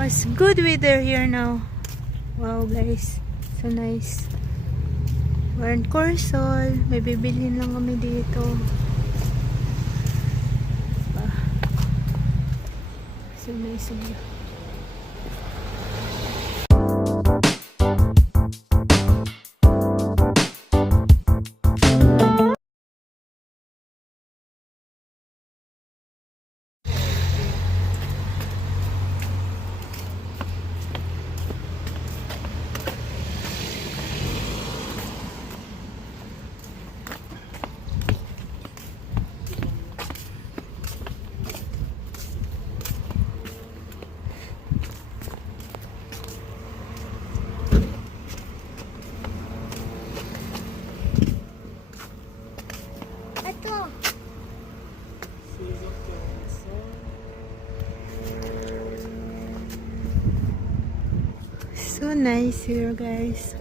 it's good weather here now. Wow guys, so nice. We're in Courseulles. May bibilhin lang kami dito. So nice. So nice here, guys.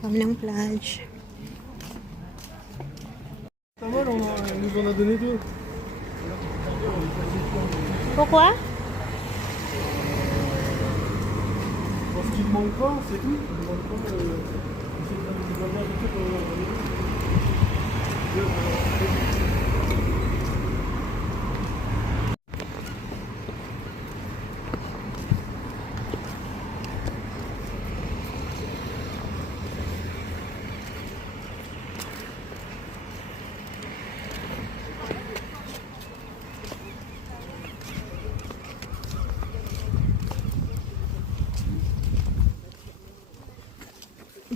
Comme une plage. Pas mal, on nous en a donné deux. Pourquoi? Parce qu'il ne manque pas, c'est tout. Il ne manque pas.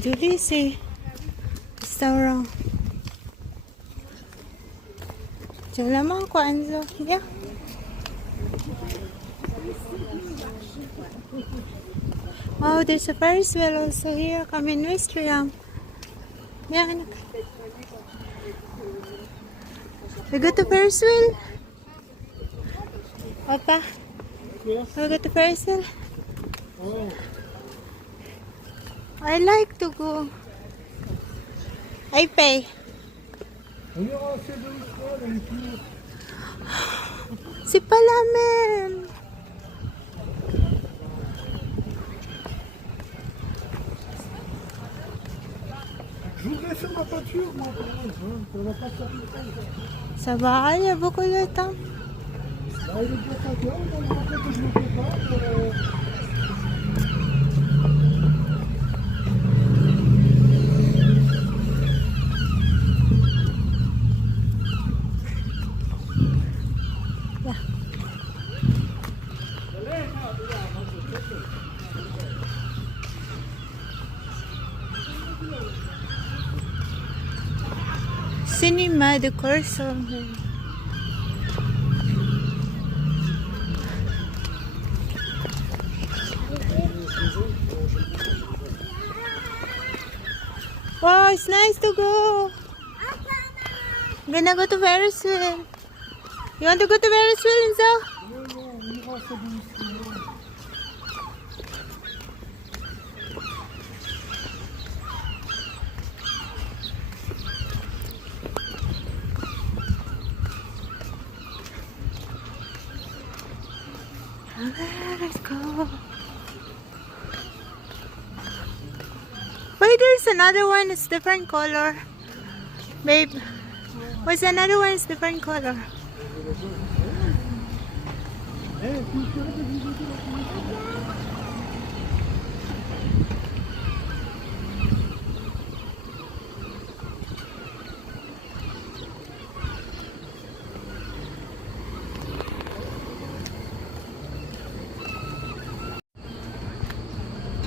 Juli si restaurant. Diyan lamang ko Anzo. Yeah. Oh, there's a Ferris wheel also here. Come in Wistriam. Yeah, anak. We go to Ferris wheel. Papa. Yes. We go to Ferris wheel. Oh. I like to go. I pay. On ira assez de l'histoire dans les tours. C'est pas la même. Je voudrais faire ma peinture, moi, pour la peinture. Ça va, il y a beaucoup de temps. Là, il est bien 5 heures, on me rappelle que je me prépare. Cinéma de Courseulles. Wow, it's nice to go. I'm gonna go to Ferris wheel. You want to go to Ferris wheel, Enzo? On ira assez de l'histoire. Let's go. Wait, there's another one. It's different color. Babe, what's another one? It's different color.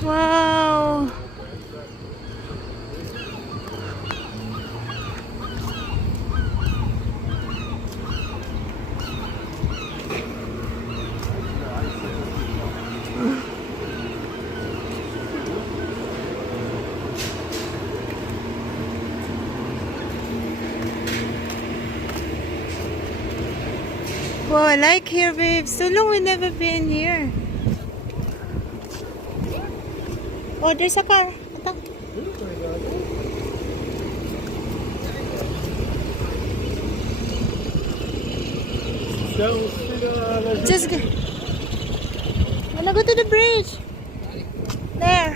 Wow. Wow, I like here, babe. So long we never been here. Oh, there's a car. Ito. Just go. Wanna go to the bridge? There.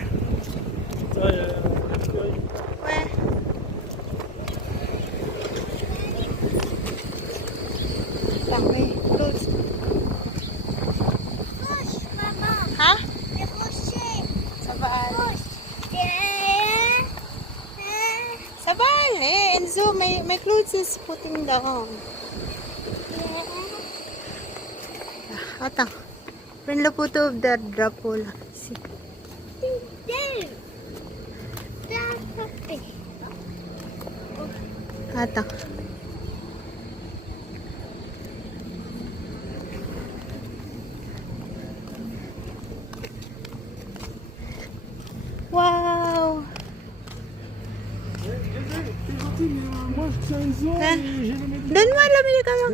Where? Dami. Close. Push, Mama. Ha? You push it. Sabal. Push. Yeah. Sabal eh. Enzo, my clothes is putting down. Ata. Print the photo of the drop hole. See. There. That's okay. Ata. Wow. Moi je tiens une zone Hein? et j'ai le médicament. Donne-moi le médicament.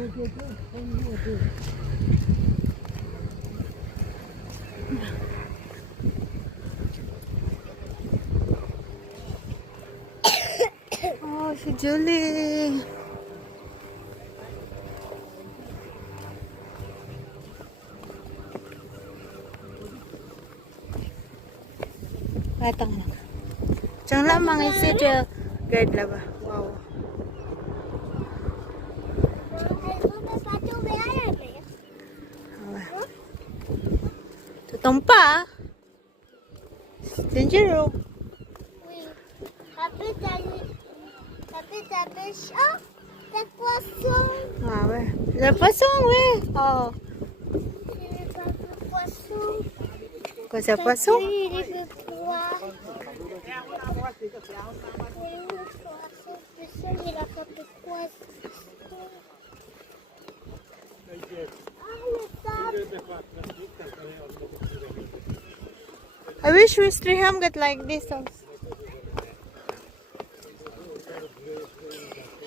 Oh, si Julie. Attends. Chẳng lắm mà ngày xưa chưa gạch là bà. Wow. Tu tombes pas, hein? C'est dangereux. Oui. Après, t'as pêché. Oh, t'as poisson. Ah ouais. Le poisson, oui. Oh. C'est pas le poisson. Quoi, c'est un poisson? Il est le poids. Il a pas de poisson. Ah, le sable. I wish Wistriham got like this also.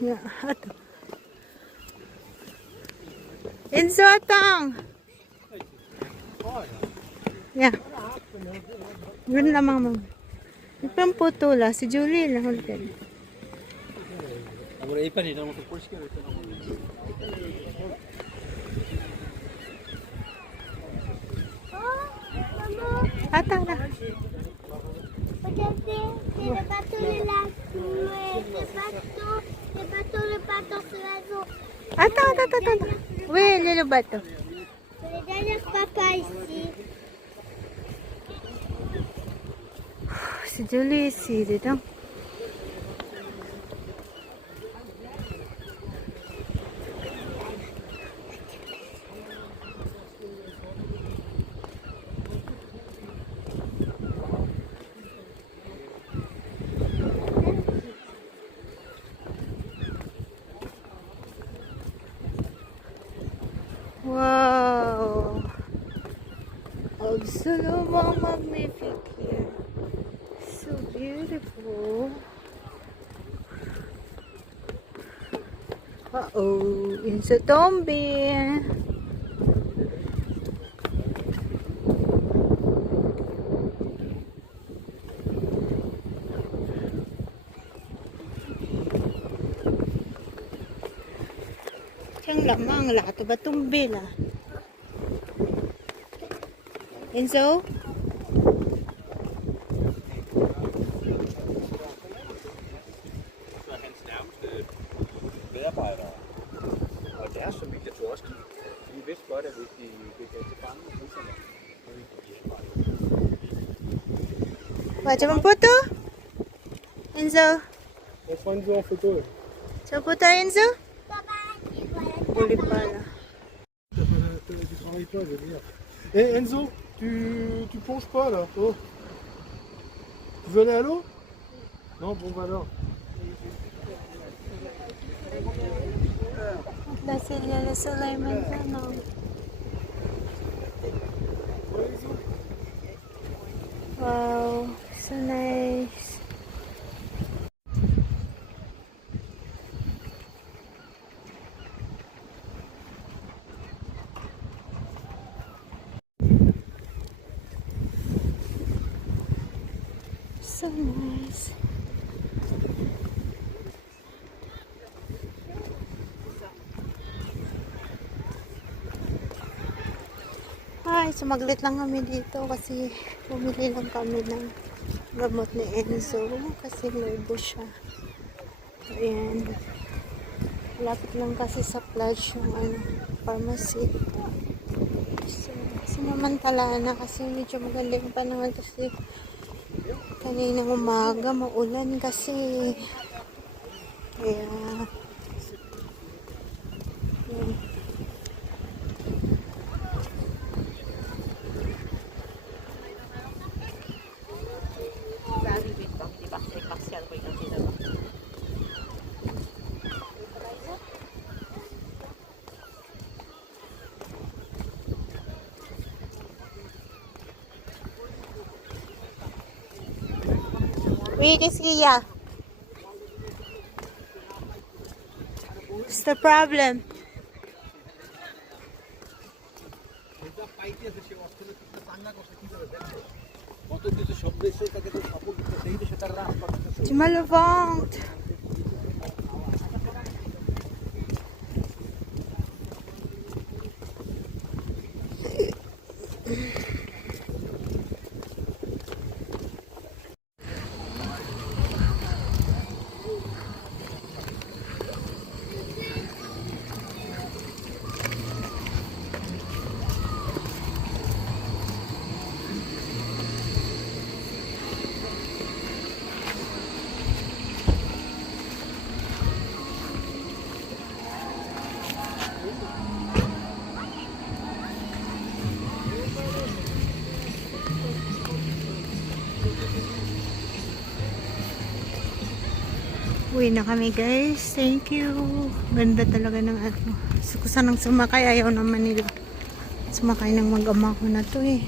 Yeah, ato. Enzo, atang. Yeah. Yun lamang ma'am. Ipang puto la. Si Julie lang ulit. Agora aí, peraí, não, depois que eu Atang na. Regardez, c'est le bateau de la... le bateau sur la zone. Atang. Oui, lilo bato. C'est le dernier papa ici. Si Julie ici, dedans. Wow! Absolument magnifique here. So beautiful. Uh-oh, yun sa tombe. Siyang lamang lato ba tumbe la? Enzo? medarbejdere og deres familie tog også de vidste godt, at hvis de gik til fange og russerne, så ville de hjælpe. Baca bang foto? Enzo? On prend une en photo. Sa foto Enzo? Bye-bye. Huli pala. Tu travailles pas, je veux dire. Eh Enzo, tu plonges pas là. Oh. Tu veux aller à l'eau? Non, bon bah alors. La sila la Sulaiman ka, no? Wow, so nice. So nice. Ay, sumaglit lang kami dito kasi bumili lang kami ng gamot ni Enzo kasi naubo siya. Ayan. Lapit lang kasi sa plage yung pharmacy. So, sinamantala na kasi medyo maganda yung panahon kasi kaninang umaga maulan kasi. Kaya yun. Oui, qu'est-ce qu'il y a? What's the problem? Tu m'as le ventre. Uwi na kami guys. Thank you. Ganda talaga ng Gusto ko sanang sumakay. Ayaw naman nila. Sumakay ng mag-ama ko na to eh.